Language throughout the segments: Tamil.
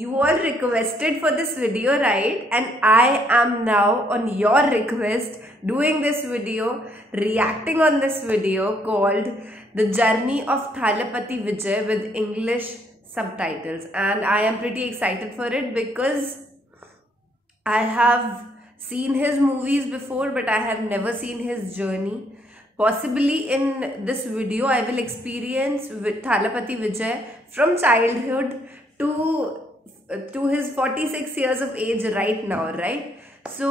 You all requested for this video, right? And I am now on your request doing this video, reacting on this video called The Journey of Thalapathy Vijay with English subtitles. And I am pretty excited for it because I have seen his movies before, but I have never seen his journey. Possibly in this video, I will experience with Thalapathy Vijay from childhood to his 46 years of age right now, right? So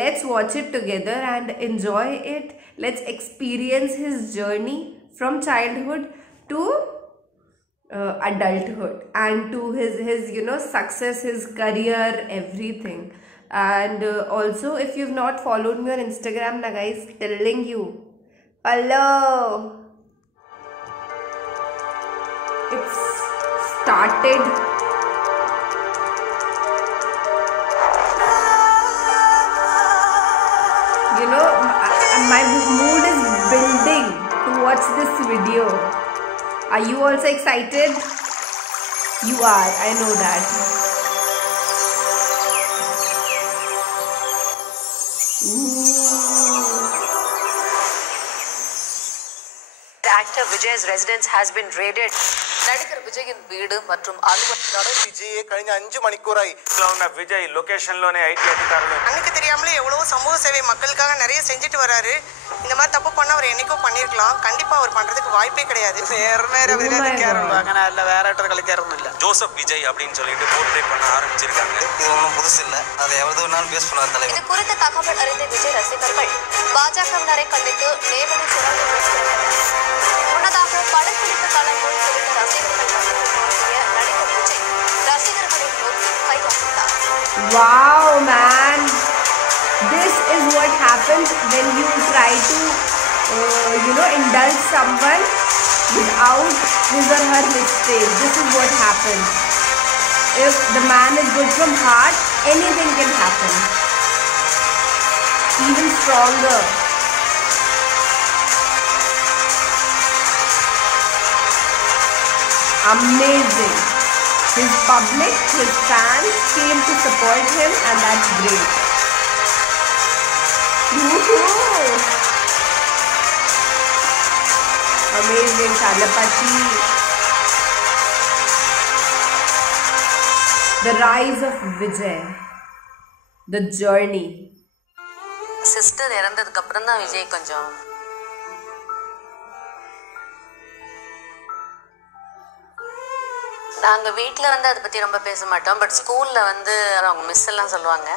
let's watch it together and enjoy it. Let's experience his journey from childhood to adulthood and to his success, his career, everything. And also, if you've not followed me on Instagram, na guys, telling you, hello, it's started. My mood is building to watch this video. Are you also excited? You are, I know that. Actor Vijay's residence has been raided. நடிகர் விஜயின் வீடு மற்றும் அலுவலகம் விஜய் கழிஞ்ச 5 மணிக்கூராய் விஜய் லொகேஷன்லோனே ஐடி அதிகாரிகள் அன்னைக்கு தெரியாமலே எவ்வளவு சமூக சேவை மக்களுக்காக நிறைய செஞ்சுட்டு வராரு. இந்த மாதிரி தப்பு பண்ண அவர் என்னைக்கோ பண்ணிருக்கலாம். கண்டிப்பா அவர் பண்றதுக்கு வாய்ப்பே கிடையாது. வேற ஆக்டர்கள் கேரணும் இல்ல. ஜோசப் விஜய் அப்படின்னு சொல்லிட்டு போர்ட்ரே பண்ண ஆரம்பிச்சிருக்காங்க. இது ஒன்றும் புதுசு இல்ல. அதை எவ்வளவு நாள் பேஸ் பண்ணுவார் தலைவர். இது குறித்த தகவல் அறிந்த விஜய் ரசிகர்கள் பாஜகவினரை கண்டித்து நேவடி சுரங்க முன்னதாக படப்பிடிப்பு களங்கள் குறித்த ரசிகர்கள் நடத்திய நடிகர் விஜய் ரசிகர்களின் நோக்கி கையொப்பமிட்டார். Wow, man, this is what happens when you try to indulge someone without his or her mistake. This is what happens. If the man is good from heart, anything can happen, even stronger. Amazing. His public, his fans came to support him, and that's great. Woohoo! Amazing, Thalapathy. The rise of Vijay. The journey. Sister இறந்ததுக்கு அப்புறம் தான் விஜய் கொஞ்சம் நாங்கள் வீட்டில் வந்து அதை பற்றி ரொம்ப பேச மாட்டோம். பட் ஸ்கூலில் வந்து அவங்க மிஸ் எல்லாம் சொல்லுவாங்க,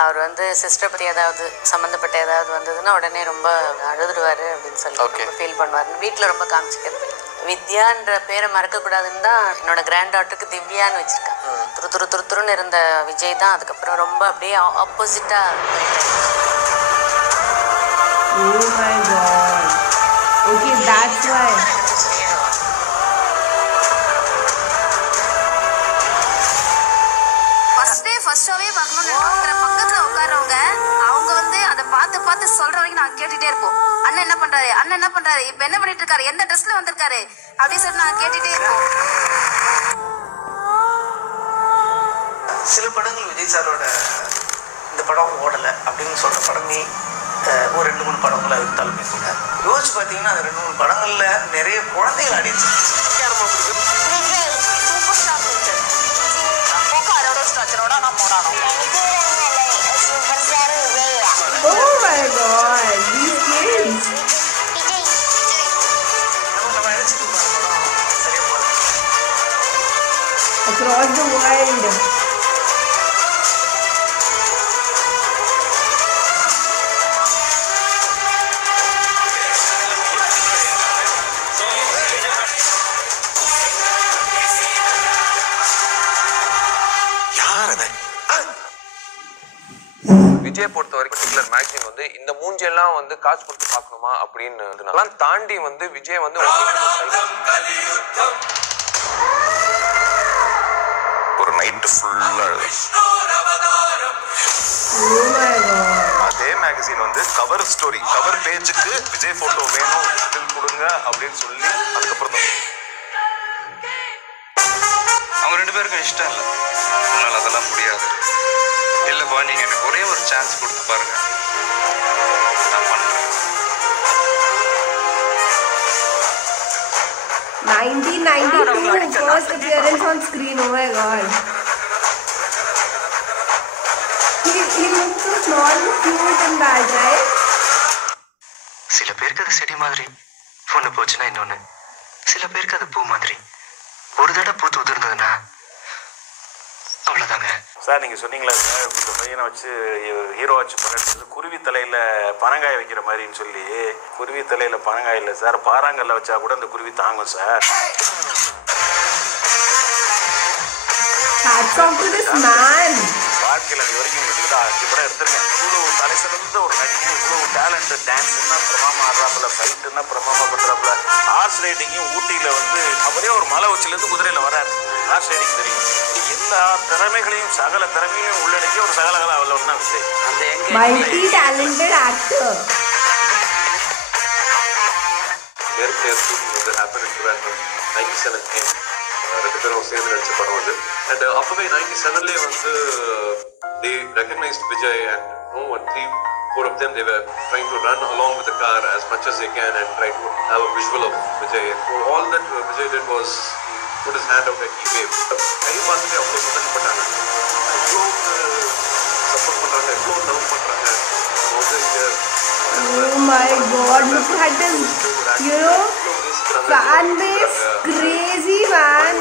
அவர் வந்து சிஸ்டர் பற்றி ஏதாவது சம்மந்தப்பட்ட ஏதாவது வந்ததுன்னா உடனே ரொம்ப அழுதுருவார் அப்படின்னு சொல்லி ரொம்ப ஃபீல் பண்ணுவார். வீட்டில் ரொம்ப காமிச்சிக்கிறது. வித்யான்ற பேரை மறக்கக்கூடாதுன்னு தான் என்னோட கிராண்ட் டாட்டருக்கு திவ்யான்னு வச்சுருக்கேன். துருத்துருன்னு இருந்த விஜய் தான் அதுக்கப்புறம் ரொம்ப அப்படியே ஆப்போசிட்டாக. Oh my God. Okay, that's why. ஃபர்ஸ்டாவே பார்க்கணும். பக்கத்துல உட்கார்றவங்க அவங்க வந்து அதை பார்த்து பார்த்து சொல்ற வரைக்கும் நாங்க கேட்டுட்டே இருப்போம். அண்ணன் என்ன பண்றாரு, அண்ணன் என்ன பண்றாரு, இப்ப என்ன பண்ணிட்டு இருக்காரு, எந்த ட்ரெஸ்ல வந்திருக்காரு அப்படின்னு சொல்லி நாங்க கேட்டுட்டே இருப்போம். சில படங்கள் விஜய் சாரோட இந்த படம் ஓடலை அப்படின்னு சொல்ற படங்கள் ஒரு 2-3 படங்கள் இருந்தாலுமே கூட யோசிச்சு பார்த்தீங்கன்னா அந்த 2-3 படங்கள்ல நிறைய குழந்தைகள் ஆடிச்சு. Oh my God, these kids. Across the world. Vijay பொறுத்த வரைக்கும் பர்டிகுலர் மேக்ஸின் வந்து இந்த மூஞ்செல்லாம் வந்து காசு கொடுத்து பார்க்கணுமா அப்படின்னு அதெல்லாம் தாண்டி வந்து விஜய் வந்து ஒரு நைட்டு ஃபுல்லா அதே மேகசின் வந்து கவர் ஸ்டோரி கவர் பேஜுக்கு விஜய் போட்டோ வேணும் கொடுங்க அப்படின்னு சொல்லி அதுக்கப்புறம் தான் உங்கள் 2 பேருக்கும் இஷ்டம் இல்லை, உன்னால் அதெல்லாம் முடியாது. இல்லைப்பா, நீங்கள் எனக்கு ஒரே ஒரு சான்ஸ் கொடுத்து பாருங்கள், நான் பண்ணுறேன். 1992 first appearance on screen. Oh my god. He looks so small and cute in that, right? சில பேருக்கு அது செடி மாதிரி, ஒன்று போச்சுன்னா இன்னொன்று. சில பேருக்கு அது பூ மாதிரி, ஒரு தடவை பூத்து உதிர்ந்ததுன்னா அவ்வளோதாங்க. சார் நீங்கள் சொன்னீங்களா சார், இந்த பையனை வச்சு ஹீரோ வச்சு பண்ணிட்டு குருவி தலையில் பனங்காய் வைக்கிற மாதிரின்னு சொல்லி. குருவி தலையில் பனங்காய் இல்லை சார், பாறாங்கல்ல வச்சா கூட அந்த குருவி தாங்கும் sir. Hats off to this man. வாழ்க்கையில் இது வரைக்கும் உங்களுக்கு 5 படம் எடுத்துருக்கேன். இவ்வளோ தலை சிறந்த ஒரு நடிகை, இவ்வளோ டேலண்ட், டான்ஸ்னா பிரமாமா ஆடுறாப்புல, ஃபைட்டுன்னா பிரமாமா பண்ணுறாப்புல, ஹார்ஸ் ரைடிங்கும் ஊட்டியில் வந்து அவரே ஒரு மலை உச்சிலேருந்து குதிரையில் வராரு. ஹார்ஸ் ரைடிங் தெரியும். எல்லா திறமைகளையும் சகல திறமைகளையும் உள்ளடக்கி ஒரு சகலகலா அவ்வளோன்னா விஜய். Multi talented actor. ரெண்டு பேரும் சேர்ந்து நடிச்ச படம் அது. அண்ட் அப்பவே 97லேயே வந்து they recognized Vijay and no one, 3-4 of them, they were trying to run along with the car as much as they can and try to have a visual of Vijay. So all that Vijay did was he put his hand out and he waved. கை பார்த்துட்டு அவ்வளோ சந்தோஷப்பட்டாங்க, எவ்வளோ சப்போர்ட் பண்ணுறாங்க, எவ்வளோ லவ் பண்ணுறாங்க. Oh my god, look at him. You know, fan base crazy, man.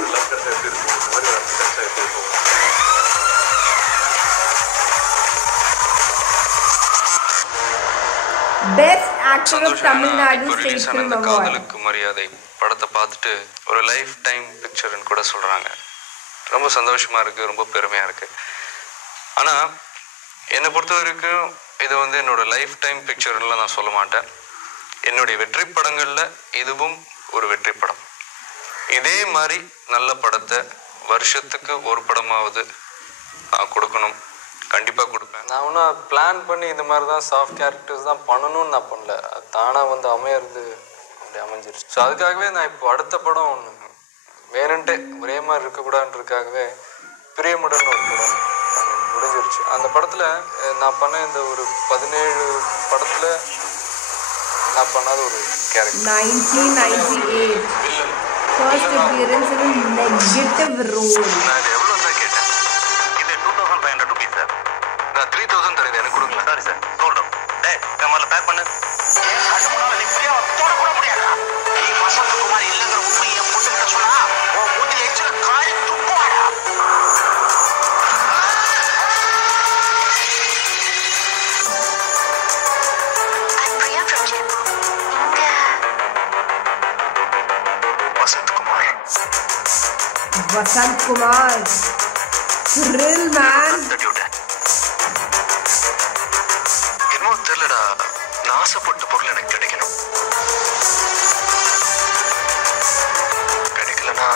Best actor of Tamil Nadu State Film Award. காதலுக்கு மரியாதை படத்தை பார்த்துட்டு ஒரு லைஃப் டைம் பிக்சர்னு கூட சொல்கிறாங்க. ரொம்ப சந்தோஷமாக இருக்குது, ரொம்ப பெருமையாக இருக்குது. ஆனால் என்னை பொறுத்த வரைக்கும் இது வந்து என்னோடய லைஃப் டைம் பிக்சர்லாம் நான் சொல்ல மாட்டேன். என்னுடைய வெற்றி படங்களில் இதுவும் ஒரு வெற்றி படம். இதே மாதிரி நல்ல படத்தை வருஷத்துக்கு ஒரு படமாவது நான் கொடுக்கணும், கண்டிப்பாக கொடுப்பேன். நான் ஒன்றும் பிளான் பண்ணி இந்த மாதிரி தான் சாஃப்ட் கேரக்டர்ஸ் தான் பண்ணணும்னு நான் பண்ணல, அது தானாக வந்து அமையிறது அப்படி அமைஞ்சிருச்சு. ஸோ அதுக்காகவே நான் இப்போ அடுத்த படம் ஒன்று வேணுன்ட்டே ஒரே மாதிரி இருக்கக்கூடாதுன்றதுக்காகவே பிரியமுடன் ஒரு படம் முடிஞ்சிருச்சு. அந்த படத்தில் நான் பண்ண இந்த ஒரு 17 படத்தில் நான் பண்ணாத ஒரு character. 1998 first appearance in a negative role. நான் இது எவ்வளோ தான் கேட்டேன், இது 2500 ருபீஸ் சார். நான் 3000 தரேன், எனக்கு கொடுங்களா? சாரி சார், சொல்கிறோம். டேய் முதல்ல பேக் பண்ணு. நீ கூட முடியாதா? நீ வசந்தகுமார் இல்லைங்கிற உண்மையை என் பொண்ணுகிட்ட சொன்னா உன் மூஞ்சில் எச்சில காய் துப்புவாடா. Vasant Kumar, thrill man. இன்னும் தெரியலடா, நான் ஆசைப்பட்ட பொருள் எனக்கு கிடைக்கணும். கிடைக்கலனா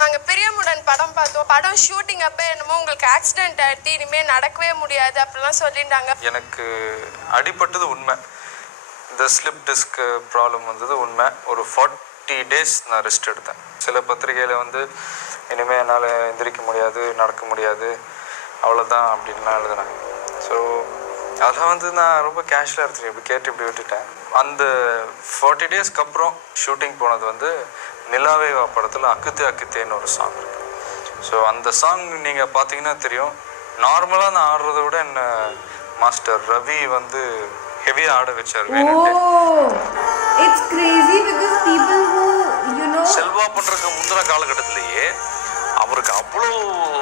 நாங்க பிரியமுடன் படம் பார்த்தோம். படம் ஷூட்டிங் அப்போ என்னமோ உங்களுக்கு ஆக்சிடென்ட் ஆயிடுத்து, இனிமேல் நடக்கவே முடியாது அப்படிலாம் சொல்லிட்டாங்க. எனக்கு அடிபட்டது உண்மை, இந்த ஸ்லிப் டிஸ்க் ப்ராப்ளம் வந்தது உண்மை. ஒரு 40 days நான் ரெஸ்ட் எடுத்தேன். சில பத்திரிகையில் வந்து இனிமேல் என்னால் எந்திரிக்க முடியாது, நடக்க முடியாது, அவ்வளோதான் அப்படின்லாம் எழுதுனாங்க. ஸோ அதெல்லாம் வந்து நான் ரொம்ப கேஷுவலாக எடுத்துட்டேன், இப்படி கேட்டு இப்படி விட்டுட்டேன். அந்த 40 daysக்கு அப்புறம் ஷூட்டிங் போனது வந்து நிலாவே வா படத்தில் அக்குத்தே அக்குத்தேன்னு ஒரு சாங் இருக்குது. ஸோ அந்த சாங் நீங்கள் பார்த்தீங்கன்னா தெரியும், நார்மலாக நான் ஆடுறத விட என்ன மாஸ்டர் ரவி வந்து ஹெவியாக ஆட வச்சார். It's crazy because people who, you know, Selva பண்ணுறதுக்கு முந்தின காலகட்டத்திலேயே அவருக்கு அவ்வளோ,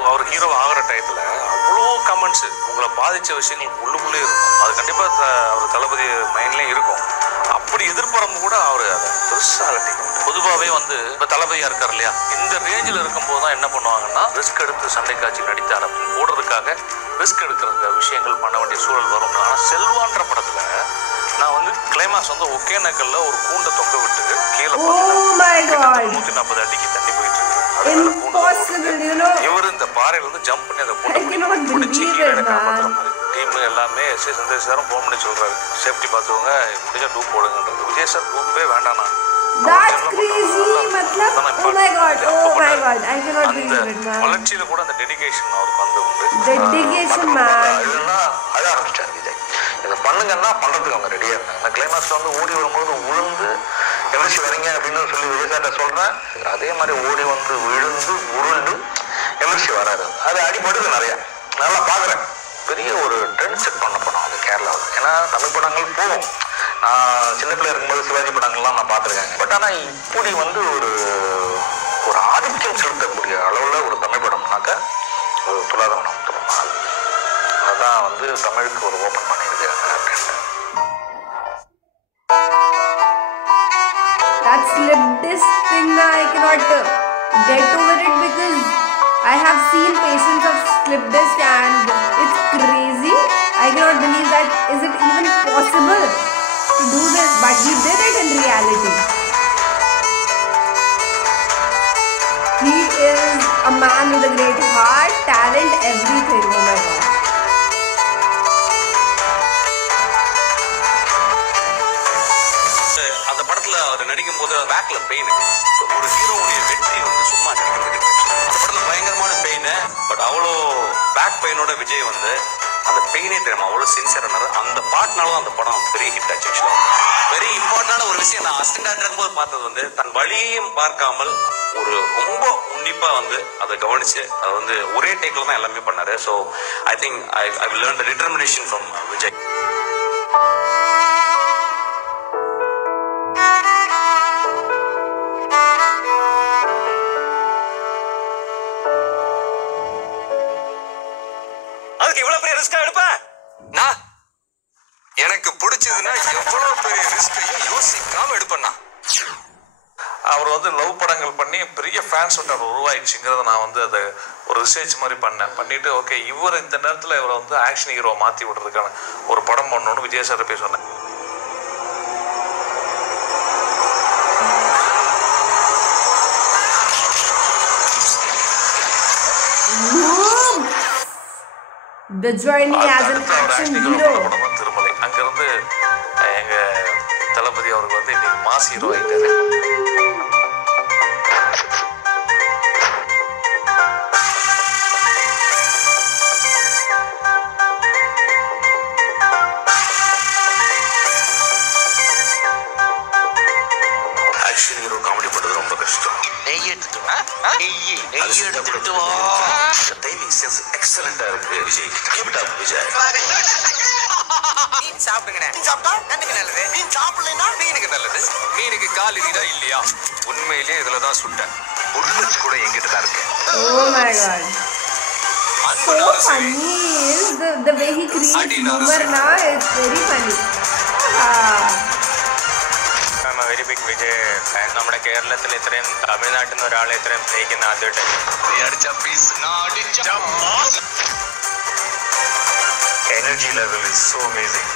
அவர் ஹீரோ ஆகிற டயத்தில் அவ்வளோ கமெண்ட்ஸு, உங்களை பாதித்த விஷயங்கள் உள்ளுக்குள்ளே இருக்கும். அது கண்டிப்பாக அவர் தளபதி மைண்ட்லேயும் இருக்கும். அப்படி எதிர்பார்ப்பு கூட அவர் அதை பெருசாக பொதுவாகவே வந்து இப்போ தளபதியாக இருக்கார் இல்லையா, இந்த ரேஞ்சில் இருக்கும்போது தான் என்ன பண்ணுவாங்கன்னா ரிஸ்க் எடுத்து சண்டை காட்சி நடித்தார் அப்படின்னு போடுறதுக்காக ரிஸ்க் எடுக்கிற விஷயங்கள் பண்ண வேண்டிய சூழல் வரும். ஆனால் செல்வான்ற படத்தில் நான் வந்து கிளைமாக்ஸ் வந்து ஒகேனக்கல்ல ஒரு கூண்டை தொங்க விட்டு கீழே 140 அடிக்கு தண்ணி போயிட்டு இருக்கு. இவர் இந்த பாறையில வந்து ஜம்ப் பண்ணி அதை பிடிச்சி கீழே காப்பாற்றுற மாதிரி டீம் எல்லாமே எஸ் சந்தேஷ் சாரும் ஃபோன் பண்ணி சொல்றாரு, சேஃப்டி பார்த்துக்கோங்க, முடிஞ்சா டூப் போடுங்கன்றது. விஜய் சார் டூப்பே வேண்டாண்ணா, That's crazy. मतलब oh my god, I cannot believe it, man. வளர்ச்சியில கூட அந்த டெடிகேஷன் அவருக்கு வந்து உண்டு. Dedication, man. அத ஆரம்பிச்சாரு விஜய். இத பண்ணுங்கன்னா பண்றதுக்கு அவங்க ரெடியா இருக்காங்க. அந்த கிளைமாக்ஸ்ல வந்து ஓடி வரும்போது உளுந்து எந்திரிச்சு வரீங்க அப்படின்னு சொல்லி விஜய் சார்ட்ட சொல்றேன். அதே மாதிரி ஓடி வந்து விழுந்து உருண்டு எந்திரிச்சு வராரு. அது அடிபடுது நிறைய. நல்லா பாக்குறேன். பெரிய ஒரு ட்ரெண்ட் செட் பண்ண படம் அது கேரளாவில். ஏன்னா தமிழ் படங்கள் போகும். நான் சின்ன பிள்ளை இருக்கும்போது சிவாஜி படங்கள்லாம் நான் பார்த்துருக்கேன். பட் ஆனால் இப்படி வந்து ஒரு ஆதிக்கம் செலுத்தக்கூடிய அளவில் ஒரு தமிழ் படம்னாக்க ஒரு துலாதவனம் திருமால் அதுதான் வந்து தமிழுக்கு ஒரு ஓப்பன் பண்ணியிருக்காங்க அப்படின்ட்டு. That slip disc thing, I cannot get over it because I have seen patients of slip disc and it's crazy. I cannot believe that. Is it even possible to do this? But he did it in reality. He is a man with a great heart, talent, everything. Oh my god. அந்த படத்துல அவர் நடிக்கும் போது பேக்ல பெயின், ஒரு ஹீரோவுடைய வெற்றி வந்து சும்மா கிடைக்கிறது. அந்த படத்துல பயங்கரமான பெயின். பட் அவ்வளோ பேக் பெயினோட விஜய் வந்து அந்த பெயினே தெரியும், அவ்வளோ சின்சியரானாரு. அந்த பாட்டுனாலும் அந்த படம் பெரிய ஹிட் ஆச்சு. ஆக்சுவலா வெரி இம்பார்ட்டன்டான ஒரு விஷயம் நான் அசிஸ்டன்டா இருக்கும்போது பார்த்தது வந்து தன் வழியையும் பார்க்காமல் ஒரு ரொம்ப உன்னிப்பா வந்து அதை கவனிச்சு அதை வந்து ஒரே டேக்ல தான் எல்லாமே பண்ணாரு. So I think I will learn the determination from Vijay. அதுக்கு இவ்வளவு பெரிய ரிஸ்கா எடுப்பேன் நான்? எனக்கு பிடிச்சதுன்னா எவ்வளவு பெரிய ரிஸ்கையும் யோசிக்காம எடுப்பேன்னா. அவர் வந்து லவ் படங்கள் பண்ணி பெரிய ஃபேன்ஸ் அவர் உருவாயிடுச்சுங்கிறத நான் வந்து அதை ஒரு ரிசர்ச் மாதிரி பண்ணிட்டு ஓகே இவர் இந்த நேரத்தில் இவரை வந்து ஆக்ஷன் ஹீரோ மாற்றி விடுறதுக்கான ஒரு படம் பண்ணணும்னு விஜய் சார் போய் சொன்னேன். The journey as an action hero. Thirumalai அங்கிருந்து எங்க தளபதி அவருக்கு வந்து இன்னைக்கு மாஸ் ஹீரோ ஆயிட்டாரு. ஆக்ஷன் ஹீரோ காமெடி பண்றது ரொம்ப கஷ்டம். நெய் எடுத்துட்டு வா. டைமிங் சென்ஸ் எக்ஸலென்ட்டா இருக்கு Vijay. Keep it up Vijay. மீன் சாப்பிடுங்கண்ணே. மீன் சாப்பிட்டா கண்ணுக்கு நல்லது. மீன் சாப்பிடலைன்னா மீனுக்கு நல்லது. மீனுக்கு கால் இதுதான் இல்லையா? உண்மையிலேயே இதுல தான் சுட்டேன். புல்லட் கூட என்கிட்ட தான் இருக்கு. Oh my god. So funny is the way he creates humor now. It's very funny. I'm a very big Vijay fan. നമ്മുടെ കേരളത്തിൽ ഇത്രയും തമിഴ്നാട്ടിൽ നിന്ന് ഒരാളെ ഇത്രയും സ്നേഹിക്കുന്ന energy level is so amazing.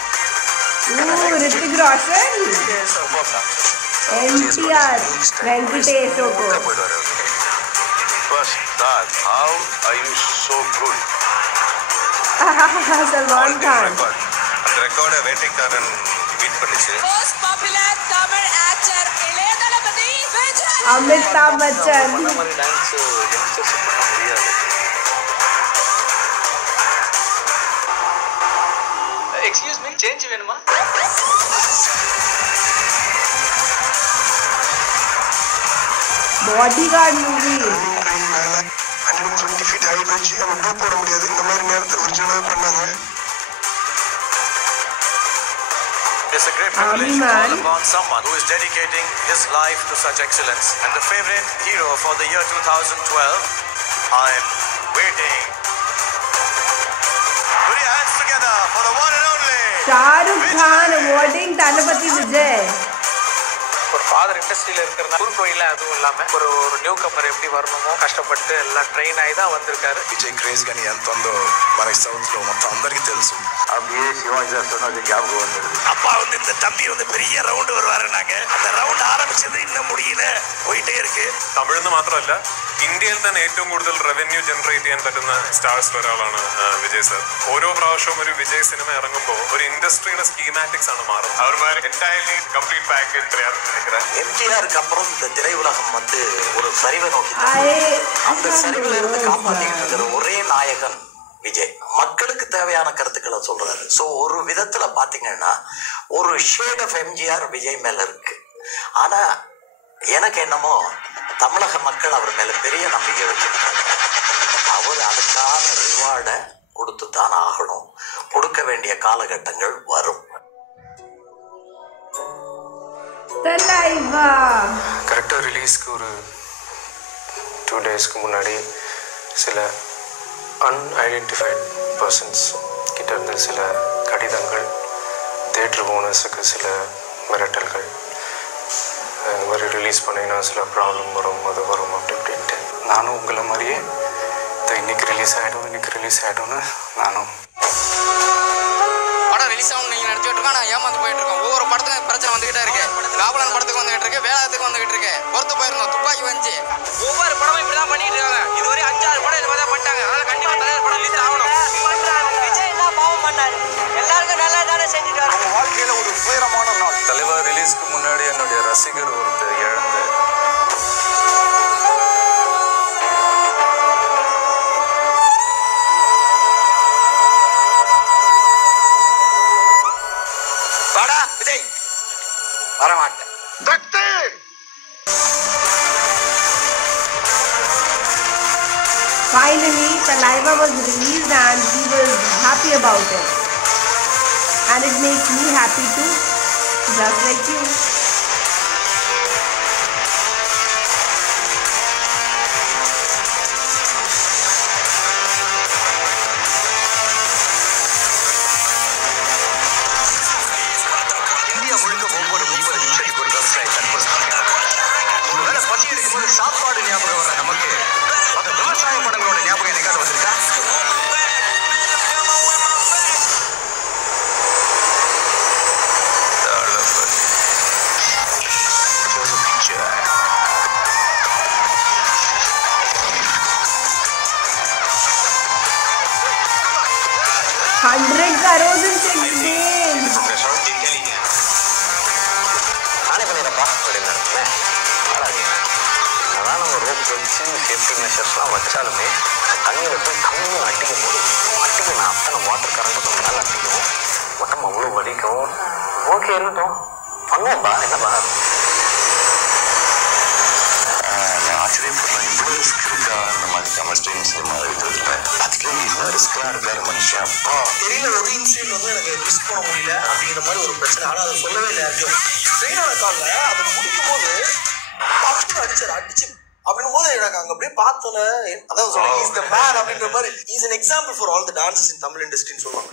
Ooh, Hrithik Roshan. NTR. Venkatesh Oko. Dad, how are you so good? Salman Khan. அந்த ரெக்கார்டை வேட்டைக்காரன் பீட் பண்ணிச்சு. Most popular Tamil actor இளைய தளபதி விஜய். Amitabh Bachchan. அந்த மாதிரி டான்ஸ் யங்ஸ்டர்ஸ் பண்ண முடியாது. எக்ஸ்கியூஸ் மீ, சேஞ்ச் வேணுமா? Bodyguard movie. 120 feet height வச்சு நம்ம டூப் போட முடியாது. இந்த மாதிரி நேரத்தை ஒரிஜினலாக பண்ணாங்க. It's a great privilege to call upon someone who is dedicating his life to such excellence. And the favorite hero for the year 2012, I'm waiting. Put your hands together for the one and only Shah Rukh Khan awarding Talapati Vijay. ஒரு ஃபாதர் இண்டஸ்ட்ரியில் இருக்கிறதா குறுக்கு வழியில் அதுவும் இல்லாமல் ஒரு நியூ கம்மர் எப்படி வரணுமோ கஷ்டப்பட்டு எல்லாம் ட்ரெயின் ஆகி தான் வந்திருக்காரு. విజయ్ క్రేజ్ కానీ ఎంత ఉందో మనకి సౌత్లో మొత్తం అందరికీ తెలుసు. அப்படியே சிவாஜி சார் சொன்னது ஞாபகம் வந்தது. அப்பா வந்து இந்த தம்பி வந்து பெரிய ரவுண்டு வருவாருன்னாங்க. அந்த ரவுண்ட் ആരംഭിച്ചത് இன்னும் முடியல, പോയിട്ടേ இருக்கு. തമിഴ്ന്ന് മാത്രമല്ല ഇന്ത്യയിൽ തന്നെ ഏറ്റവും കൂടുതൽ റവന്യൂ ജനറേറ്റ് ചെയ്യാൻ പറ്റുന്ന സ്റ്റാർസിൽ ഒരാളാണ് വിജയ് സാർ. ഓരോ പ്രാവശ്യവും ഒരു വിജയ് സിനിമ ഇറങ്ങുമ്പോൾ ഒരു ഇൻഡസ്ട്രിയുടെ സ്കീമാറ്റിക്സ് ആണ് മാറുന്നത്. അവർ എൻറ്റയർലി കംപ്ലീറ്റ് പാക്കേജ് തയ്യാറാണ്. எம்ஜிஆருக்கு அப்புறம் இந்த திரையுலகம் வந்து ஒரு சரிவை நோக்கி அந்த சரிவில் இருந்து காப்பாற்றிக்கிட்டு இருக்கிற ஒரே நாயகன் விஜய். மக்களுக்கு தேவையான கருத்துக்களை சொல்றாரு. ஸோ ஒரு விதத்துல பாத்தீங்கன்னா ஒரு ஷேட் ஆஃப் எம்ஜிஆர் விஜய் மேல இருக்கு. ஆனா எனக்கு என்னமோ தமிழக மக்கள் அவர் மேல பெரிய நம்பிக்கை வச்சிருக்காங்க. அவர் அதுக்கான ரிவார்டை கொடுத்து தான் ஆகணும். கொடுக்க வேண்டிய காலகட்டங்கள் வரும். கரெக்டாக ரிலீஸ்க்கு ஒரு 2 டேஸ்க்கு முன்னாடி சில அன்ஐடென்டிஃபைட் பர்சன்ஸ் கிட்ட இருந்து சில கடிதங்கள், தேட்டர் ஓனர்ஸுக்கு சில மிரட்டல்கள், இந்த மாதிரி ரிலீஸ் பண்ணிங்கன்னா சில ப்ராப்ளம் வரும், அது வரும் அப்படி இப்படின்ட்டு. நானும் உங்களை மாதிரியே இன்னைக்கு ரிலீஸ் ஆகிடும்னு நானும் படம் ரிலீஸ் ஆகும் நீங்கள் நினச்சிட்டு இருக்கோம். நான் ஏமாந்து போயிட்டு இருக்கோம். ஒவ்வொரு படத்துக்கும் பிரச்சனை வந்துகிட்டே இருக்கு. காவலன் படத்துக்கு வந்துகிட்டு இருக்கு, வேளாத்துக்கு வந்துகிட்டு இருக்கு, பொறுத்து போயிருந்தோம், துப்பாக்கி வந்துச்சு. ஒவ்வொரு படமும் இப்படி தான் பண்ணிட்டு இருக்காங்க. இதுவரை 5-6 படம் இது மாதிரி தான் பண்ணிட்டாங்க. அதனால கண்டிப்பாக தலைவர் படம் ரிலீஸ் ஆகணும். விஜய் என்ன பாவம் பண்ணாரு? எல்லாருக்கும் நல்லா தானே செஞ்சுட்டு வராங்க. வாழ்க்கையில ஒரு துயரமான நாள். தலைவர் ரிலீஸ்க்கு முன்னாடி என்னுடைய ரசிகர் ஒருத்தர் இழந்து விஜய் வரமாட்டேன். Finally, Talaiva was released and he was happy about it. And it makes me happy too, just like you. India முழுக்க ஒவ்வொரு 30 நிமிஷத்துக்கு ஒரு வெப்சைட் ஒருவேளை பசி எடுக்கும்போது சாப்பாடு ஞாபகம் வர நமக்கு அந்த விவசாய படங்களோட ஞாபகம் எனக்காக வந்திருக்கா? $100 crores in 6 days. நானே பண்ணிடுறப்பா அப்படின்னு அதான் நம்ம ரோப் வச்சு சேஃப்டி மெஷர்ஸ்லாம் வச்சாலுமே தண்ணியில் போய் கம்மியாக அடிக்கும் போது அடிக்கணும். அத்தனை வாட்டர் கரண்ட்டுக்கு மேலே அடிக்கும், உடம்பு அவ்வளோ வலிக்கும். ஓகே இருக்கட்டும், பண்ணுவோம்ப்பா, என்னப்பா. நான் ஆச்சரியப்படுறேன், இவ்வளோ ரிஸ்க் இருக்கா இந்த மாதிரி கமர்ஷியல் சினிமா இருக்கிறதுல. அதுக்கு இன்னும் ரிஸ்க்லாம் இருக்காரு மனுஷன். தெரியல, ஒரு இன்சிடென்ட் வந்து எனக்கு ரிஸ்க் போட முடியல அப்படிங்கிற மாதிரி ஒரு பிரச்சனை. ஆனால் அதை சொல்லவே இல்லை யாருக்கும். ட்ரெயினான காலில் அதை முடிக்கும் போது அடிச்சு அப்படின்னும் போது எனக்கு அங்கே அப்படியே பார்த்தோன்னே அதான் சொல்றேன், இஸ் த மேன் அப்படின்ற மாதிரி. Is an example for all the dancers in Tamil industry சொல்லுவாங்க.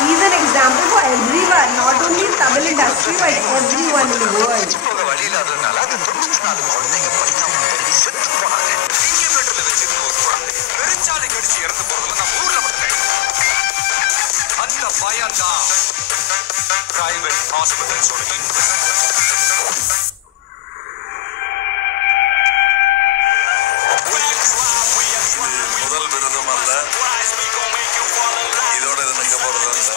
He is an example for everyone, not only in Tamil industry but everyone in the world. வழியில்லாததுனால அது 94 குழந்தைங்க படிக்காம செத்து போனாங்க. இன்குபேட்டர்ல வச்சிருந்த ஒரு குழந்தை பெருச்சாலை கடிச்சு இறந்து போறதுல நான் ஊர்ல பார்த்தேன். அந்த பையன் தான் பிரைவேட் ஹாஸ்பிட்டல்ஸோட முதல் விருதும் அல்ல, இதோட இது நிற்க போறதும் இல்லை.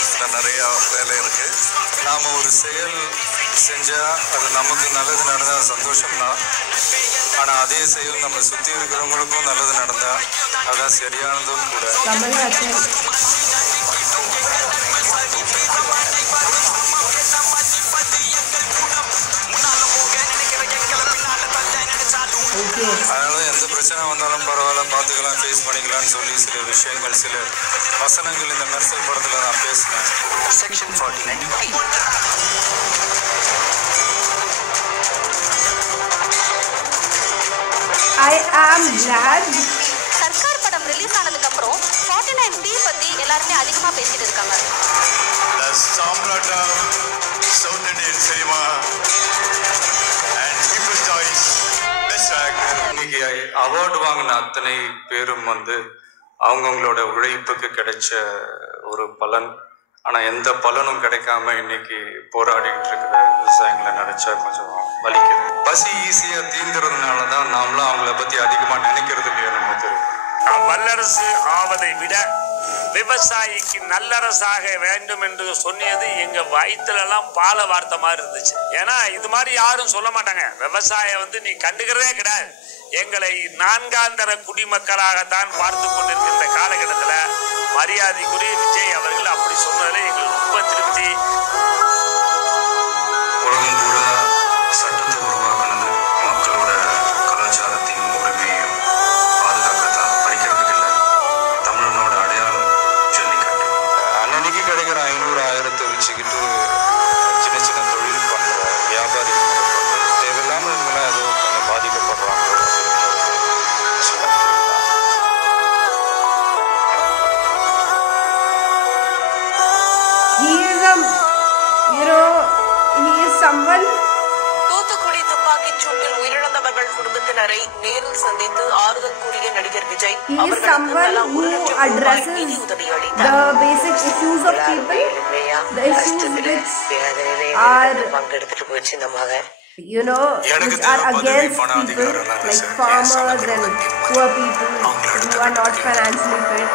இன்னும் நிறைய வேலை இருக்கு. நாம ஒரு செயல் செஞ்சா அது நமக்கு நல்லது நடந்தா சந்தோஷம் தான். ஆனா அதே செயல் நம்ம சுத்தி இருக்கிறவங்களுக்கும் நல்லது நடந்தா அதான் சரியானதும் கூட. அதனால எந்த பிரச்சனை வந்தாலும் பரவாயில்ல, பார்த்துக்கலாம், ஃபேஸ் பண்ணிக்கலாம்னு சொல்லி சில விஷயங்கள், சில வசனங்கள் இந்த மெர்சல் படத்துல நான் பேசினேன். Section 49 I am glad. Sarkar படம் ரிலீஸ் ஆனதுக்கு அப்புறம் 49B பத்தி எல்லாருமே அதிகமா பேசிட்டு இருக்காங்க. Samrat south Indian cinema and people's choice best actor. இன்னைக்கு அவார்டு வாங்கின அத்தனை பேரும் வந்து அவங்கவுங்களோட உழைப்புக்கு கிடைச்ச ஒரு பலன். ஆனால் எந்த பலனும் கிடைக்காம இன்னைக்கு போராடிட்டு இருக்கிற விவசாயிகளை நினைச்சா கொஞ்சம் வலிக்குது. பசி ஈஸியாக தீர்ந்துறதுனால தான் நாமளும் அவங்கள பற்றி அதிகமாக நினைக்கிறது இல்லையோ நம்ம தெரியும். வல்லரசு ஆவதை விட விவசாயிக்கு நல்லரசாக வேண்டும் என்று சொன்னது எங்க வயிற்றுலலாம் பால வார்த்தை மாதிரி இருந்துச்சு. ஏன்னா இது மாதிரி யாரும் சொல்ல மாட்டாங்க. விவசாயம் நீ கண்டுக்கிறதே கிடையாது. எங்களை நான்காந்தர குடிமக்களாகத்தான் பார்த்து கொண்டிருக்கின்ற காலகட்டத்தில் மரியாதைக்குரிய விஜய் அவர்கள் அப்படி சொன்னதில் எங்களுக்கு ரொம்ப திருப்தி. உலகம் பூரா சட்டத்தை உருவாக்குனது மக்களோட கலாச்சாரத்தையும் உரிமையையும் பாதுகாக்கத்தான். படிக்கிறதுக்கு இல்லை. தமிழனோட அடையாளம் ஜல்லிக்கட்டு. அன்னன்னைக்கு கிடைக்கிற 500,000 வச்சுக்கிட்டு சின்ன சின்ன தொழில் பண்ணுற வியாபாரிகள் தேவையில்லாமல் இவங்களாம் ஏதோ கொஞ்சம் பாதிக்கப்படுறாங்க. தூத்துக்குடி துப்பாக்கி சூட்டில் உயிரிழந்தவர்கள் குடும்பத்தினரை நேரில் சந்தித்து ஆறுதல் கூறிய நடிகர் விஜய் பங்கெடுத்துட்டு போயிடுச்சு இந்த மகன். You know, which are against people like farmers and poor people who are not financially fit.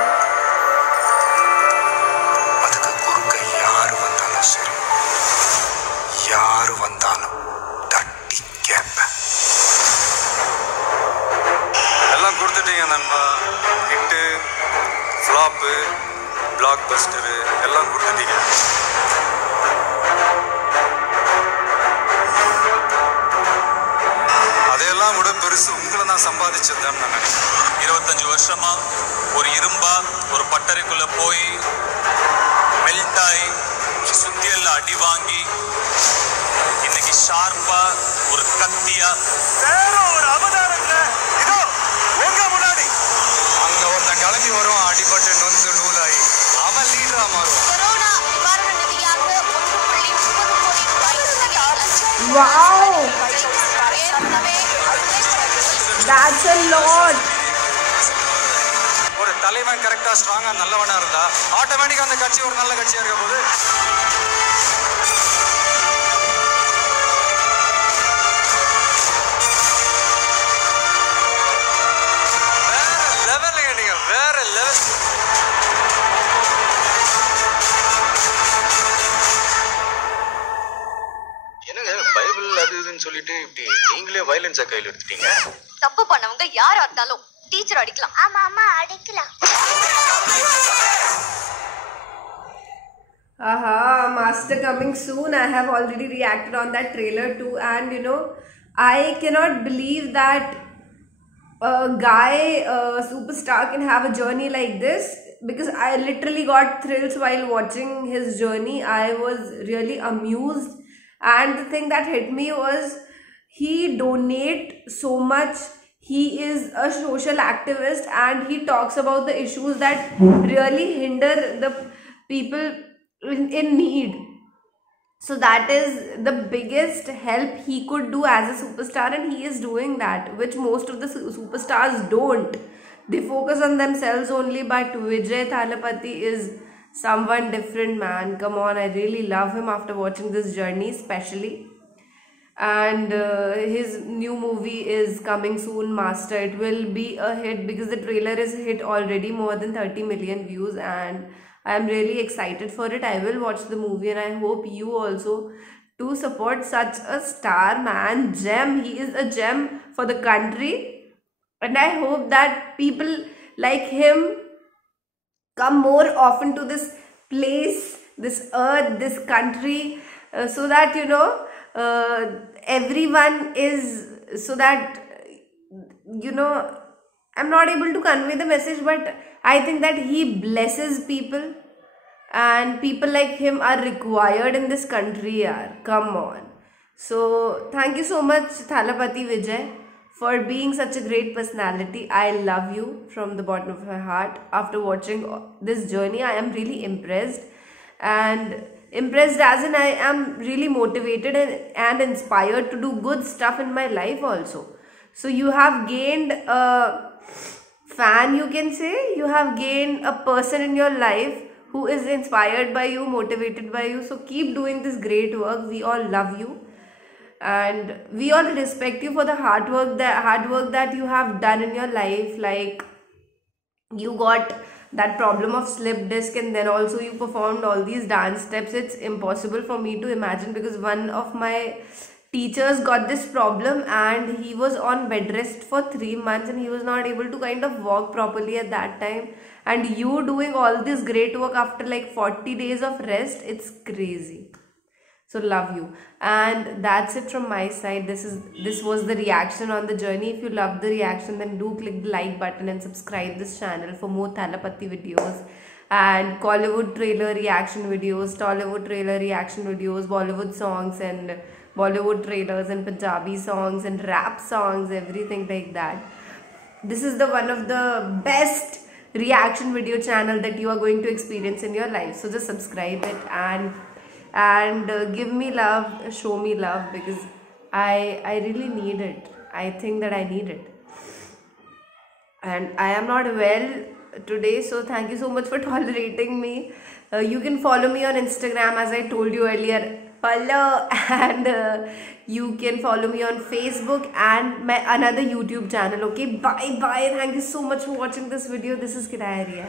எல்லாம் கொடுத்துட்டீங்க நண்பா. ஹிட்டு, ஃப்ளாப்பு, பிளாக் பஸ்டரு எல்லாம் கொடுத்துட்டீங்க. அதையெல்லாம் விட பெருசு உங்களை நான் சம்பாதிச்சதுதான் நான் நினைக்கிறேன். 25 வருஷமா ஒரு இரும்பா ஒரு பட்டறைக்குள்ள போய் மெல்ட் ஆகி சுத்தியல்ல அடி வாங்கி இன்னைக்கு ஷார்ப்பா ஒரு கத்தியா வேற ஒரு அவதாரத்துல இதோ உங்க முன்னாடி அங்க ஒருத்தன் கிளம்பி வரும். அடிபட்டு நொந்து நூலாகி அவன் லீடரா மாறுவான். கொரோனா நிவாரண நிதியாக 1.30 கோடி ரூபாய். Wow, that's a lot. ஒரு தலைவன் கரெக்டா ஸ்ட்ராங்கா நல்லவனா இருந்தா ஆட்டோமேட்டிக்கா அந்த கட்சி ஒரு நல்ல கட்சியா இருக்க போது. வேற லெவல். என்னங்க பைபிள் அது இதுன்னு சொல்லிட்டு இப்படி நீங்களே வயலன்ஸா கையில் எடுத்துட்டீங்க. தப்பு பண்ணவங்க யாரா இருந்தாலும் டீச்சர் அடிக்கலாம். ஆமா ஆமா அடிக்கலாம். Master coming soon. I have already reacted on that trailer too, and you know, I cannot believe that a guy, a superstar, can have a journey like this, because I literally got thrills while watching his journey. I was really amused, and the thing that hit me was he donate so much. He is a social activist and he talks about the issues that really hinder the people in need. So that is the biggest help he could do as a superstar, and he is doing that, which most of the superstars don't. They focus on themselves only, but Vijay Thalapathy is someone different, man. Come on, I really love him after watching this journey especially. And his new movie is coming soon, Master. It will be a hit because the trailer is hit already, more than 30 million views, and I am really excited for it. I will watch the movie, and I hope you also to support such a star, man. Gem. He is a gem for the country, and I hope that people like him come more often to this place, this earth, this country, so that you know everyone is, so that you know, I'm not able to convey the message, but I think that he blesses people, and people like him are required in this country, yaar. Come on. So thank you so much, Thalapathy Vijay, for being such a great personality. I love you from the bottom of my heart. After watching this journey, I am really impressed, and impressed as in I am really motivated and inspired to do good stuff in my life also. So you have gained a fan, you can say. You have gained a person in your life who is inspired by you, motivated by you. So keep doing this great work. We all love you. And we all respect you for the hard work that you have done in your life. Like, you got that problem of slip disc, and then also you performed all these dance steps. It's impossible for me to imagine, because one of my teachers got this problem and he was on bed rest for 3 months and he was not able to kind of walk properly at that time. And you doing all this great work after like 40 days of rest, it's crazy. So love you. And that's it from my side. This was the reaction on the journey. If you love the reaction, then do click the like button and subscribe this channel for more Thalapathy videos and Collywood trailer reaction videos, Tollywood trailer reaction videos, Bollywood songs and Bollywood trailers and Punjabi songs and rap songs, everything like that. This is the one of the best reaction video channel that you are going to experience in your life. So just subscribe it and give me love, show me love, because I really need it. I think that I need it. And I am not well today, so thank you so much for tolerating me. You can follow me on Instagram, as I told you earlier. Follow, and you can follow me on Facebook and my another YouTube channel. Okay, bye bye. Thank you so much for watching this video. This is Kiraya.